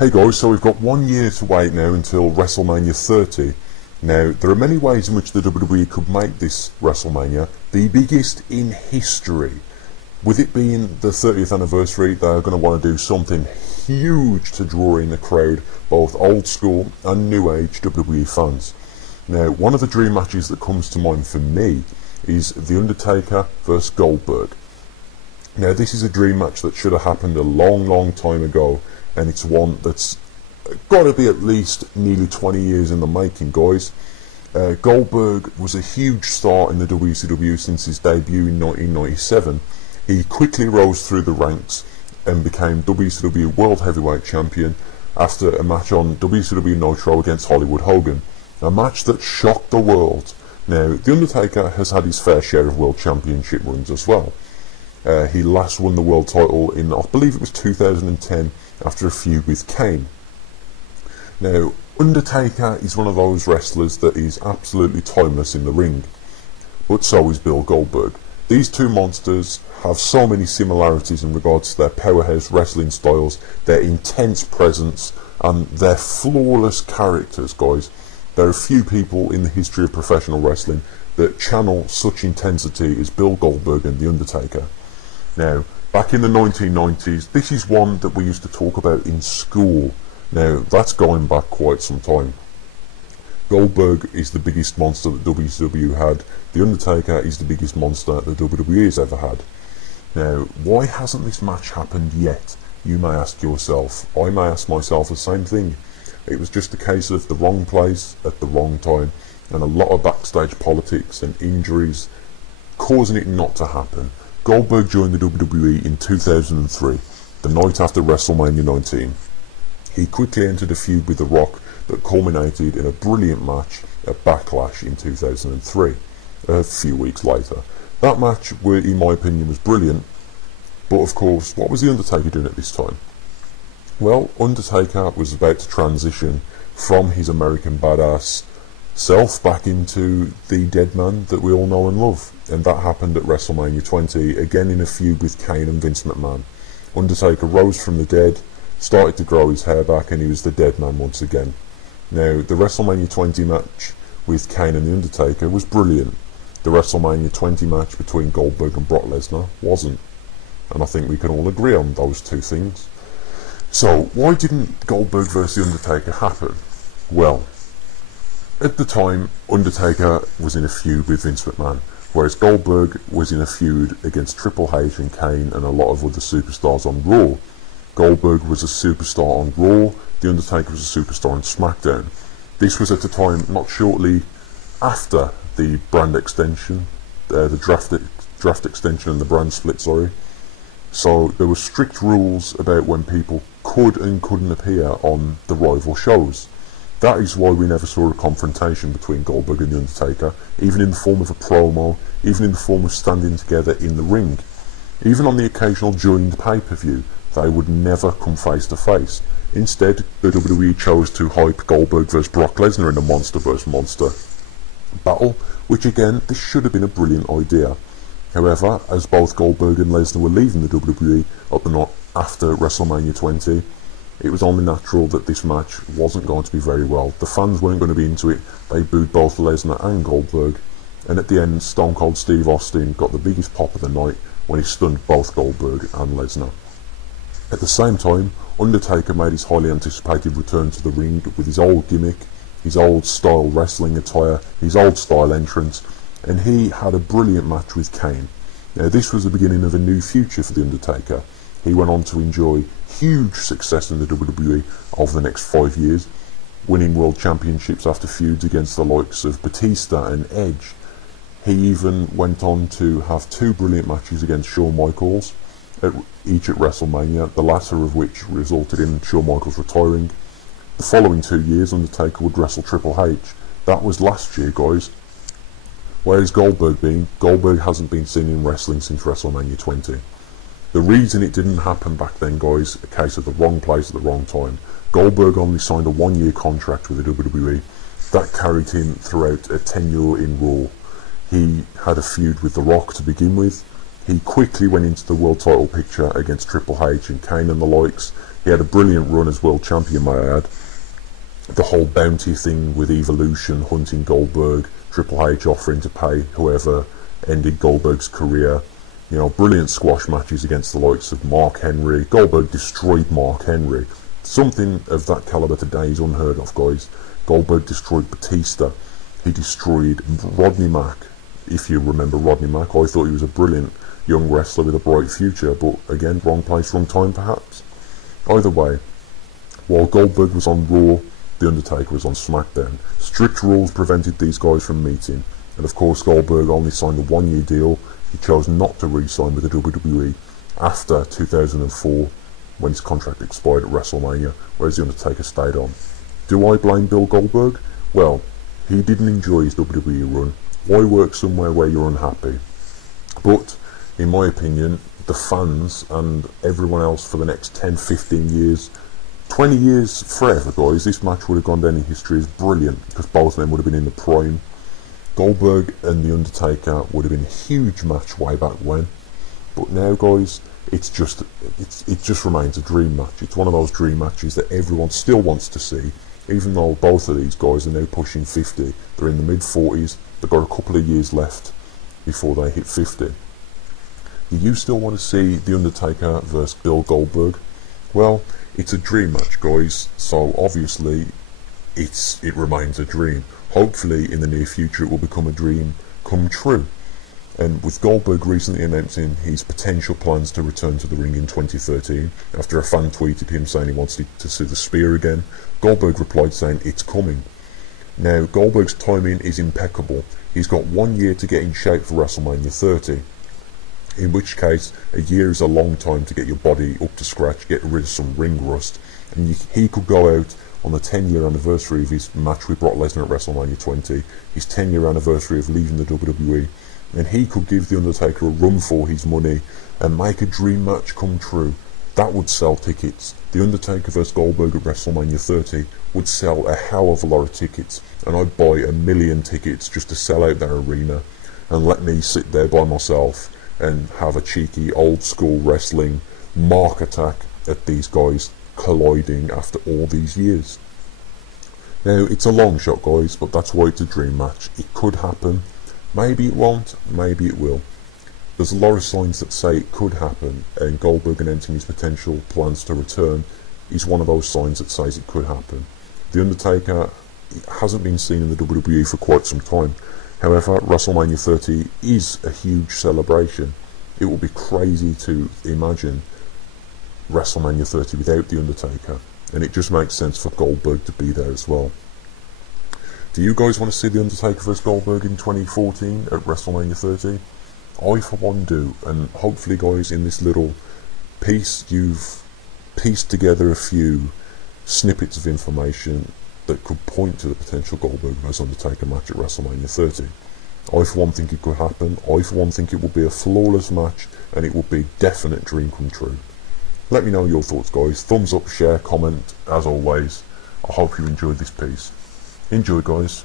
Hey guys, so we've got 1 year to wait now until WrestleMania 30. Now, there are many ways in which the WWE could make this WrestleMania the biggest in history. With it being the 30th anniversary, they're going to want to do something huge to draw in a crowd, both old school and new age WWE fans. Now, one of the dream matches that comes to mind for me is The Undertaker vs Goldberg. Now, this is a dream match that should have happened a long time ago, and it's one that's got to be at least nearly 20 years in the making, guys. Goldberg was a huge star in the WCW since his debut in 1997. He quickly rose through the ranks and became WCW World Heavyweight Champion after a match on WCW Nitro against Hollywood Hogan, a match that shocked the world. Now, The Undertaker has had his fair share of World Championship runs as well. He last won the world title in, I believe it was 2010, after a feud with Kane. Now, Undertaker is one of those wrestlers that is absolutely timeless in the ring, but so is Bill Goldberg. These two monsters have so many similarities in regards to their powerhouse wrestling styles, their intense presence, and their flawless characters, guys. There are few people in the history of professional wrestling that channel such intensity as Bill Goldberg and The Undertaker. Now, back in the 1990s, this is one that we used to talk about in school. Now, that's going back quite some time. Goldberg is the biggest monster that WCW had. The Undertaker is the biggest monster that WWE has ever had. Now, why hasn't this match happened yet? You may ask yourself. I may ask myself the same thing. It was just a case of the wrong place at the wrong time, and a lot of backstage politics and injuries causing it not to happen. Goldberg joined the WWE in 2003, the night after WrestleMania 19. He quickly entered a feud with The Rock that culminated in a brilliant match at Backlash in 2003, a few weeks later. That match, in my opinion, was brilliant, but of course, what was The Undertaker doing at this time? Well, Undertaker was about to transition from his American badass self back into the dead man that we all know and love, and that happened at WrestleMania 20, again in a feud with Kane and Vince McMahon. Undertaker rose from the dead, started to grow his hair back, and he was the dead man once again. Now, the WrestleMania 20 match with Kane and The Undertaker was brilliant. The WrestleMania 20 match between Goldberg and Brock Lesnar wasn't, and I think we can all agree on those two things. So, why didn't Goldberg vs The Undertaker happen? Well, at the time, Undertaker was in a feud with Vince McMahon, whereas Goldberg was in a feud against Triple H and Kane and a lot of other superstars on Raw. Goldberg was a superstar on Raw, The Undertaker was a superstar on SmackDown. This was at the time not shortly after the brand extension, the draft extension and the brand split, sorry. So there were strict rules about when people could and couldn't appear on the rival shows. That is why we never saw a confrontation between Goldberg and The Undertaker, even in the form of a promo, even in the form of standing together in the ring. Even on the occasional joined pay-per-view, they would never come face to face. Instead, the WWE chose to hype Goldberg vs Brock Lesnar in a monster vs monster battle, which again, this should have been a brilliant idea. However, as both Goldberg and Lesnar were leaving the WWE up and after WrestleMania 20, it was only natural that this match wasn't going to be very well. The fans weren't going to be into it. They booed both Lesnar and Goldberg, and at the end, Stone Cold Steve Austin got the biggest pop of the night when he stunned both Goldberg and Lesnar. At the same time, Undertaker made his highly anticipated return to the ring with his old gimmick, his old style wrestling attire, his old style entrance, and he had a brilliant match with Kane. Now, this was the beginning of a new future for The Undertaker. He went on to enjoy huge success in the WWE over the next 5 years, winning world championships after feuds against the likes of Batista and Edge. He even went on to have 2 brilliant matches against Shawn Michaels, each at WrestleMania, the latter of which resulted in Shawn Michaels retiring. The following 2 years, Undertaker would wrestle Triple H. That was last year, guys. Where's Goldberg been? Goldberg hasn't been seen in wrestling since WrestleMania 20. The reason it didn't happen back then, guys, a case of the wrong place at the wrong time. Goldberg only signed a 1-year contract with the WWE. That carried him throughout a tenure in Raw. He had a feud with The Rock to begin with. He quickly went into the world title picture against Triple H and Kane and the likes. He had a brilliant run as world champion, may I add. The whole bounty thing with Evolution hunting Goldberg, Triple H offering to pay whoever ended Goldberg's career. You know, brilliant squash matches against the likes of Mark Henry. Goldberg destroyed Mark Henry. Something of that caliber today is unheard of, guys. Goldberg destroyed Batista. He destroyed Rodney Mack. If you remember Rodney Mack, I thought he was a brilliant young wrestler with a bright future, but again, wrong place, wrong time perhaps. Either way, while Goldberg was on Raw, The Undertaker was on SmackDown. Strict rules prevented these guys from meeting, and of course Goldberg only signed a one-year deal. He chose not to re-sign with the WWE after 2004, when his contract expired at WrestleMania, whereas The Undertaker stayed on. Do I blame Bill Goldberg? Well, he didn't enjoy his WWE run. Why work somewhere where you're unhappy? But, in my opinion, the fans and everyone else for the next 10, 15 years, 20 years forever, guys, this match would have gone down in history as brilliant, because both of them would have been in the prime. Goldberg and The Undertaker would have been a huge match way back when. But now, guys, it just remains a dream match. It's one of those dream matches that everyone still wants to see, even though both of these guys are now pushing 50. They're in the mid-40s. They've got a couple of years left before they hit 50. Do you still want to see The Undertaker versus Bill Goldberg? Well, it's a dream match, guys, so obviously it remains a dream. Hopefully in the near future it will become a dream come true. And with Goldberg recently announcing his potential plans to return to the ring in 2013, after a fan tweeted him saying he wanted to see the spear again, Goldberg replied saying it's coming. Now, Goldberg's timing is impeccable. He's got 1 year to get in shape for WrestleMania 30. In which case, a year is a long time to get your body up to scratch, get rid of some ring rust, and he could go out on the 10-year anniversary of his match with Brock Lesnar at WrestleMania 20, his 10-year anniversary of leaving the WWE, and he could give The Undertaker a run for his money and make a dream match come true. That would sell tickets. The Undertaker vs Goldberg at WrestleMania 30 would sell a hell of a lot of tickets, and I'd buy 1 million tickets just to sell out that arena and let me sit there by myself and have a cheeky old school wrestling mark attack at these guys colliding after all these years. Now, it's a long shot, guys, but that's why it's a dream match. It could happen. Maybe it won't, maybe it will. There's a lot of signs that say it could happen, and Goldberg announcing his potential plans to return is one of those signs that says it could happen. The Undertaker hasn't been seen in the WWE for quite some time. However, WrestleMania 30 is a huge celebration. It will be crazy to imagine WrestleMania 30 without The Undertaker, and it just makes sense for Goldberg to be there as well. Do you guys want to see The Undertaker vs Goldberg in 2014 at WrestleMania 30? I for one do, and hopefully, guys, in this little piece you've pieced together a few snippets of information that could point to the potential Goldberg vs Undertaker match at WrestleMania 30. I for one think it could happen. I for one think it will be a flawless match, and it will be a definite dream come true. Let me know your thoughts, guys. Thumbs up, share, comment, as always. I hope you enjoyed this piece. Enjoy, guys.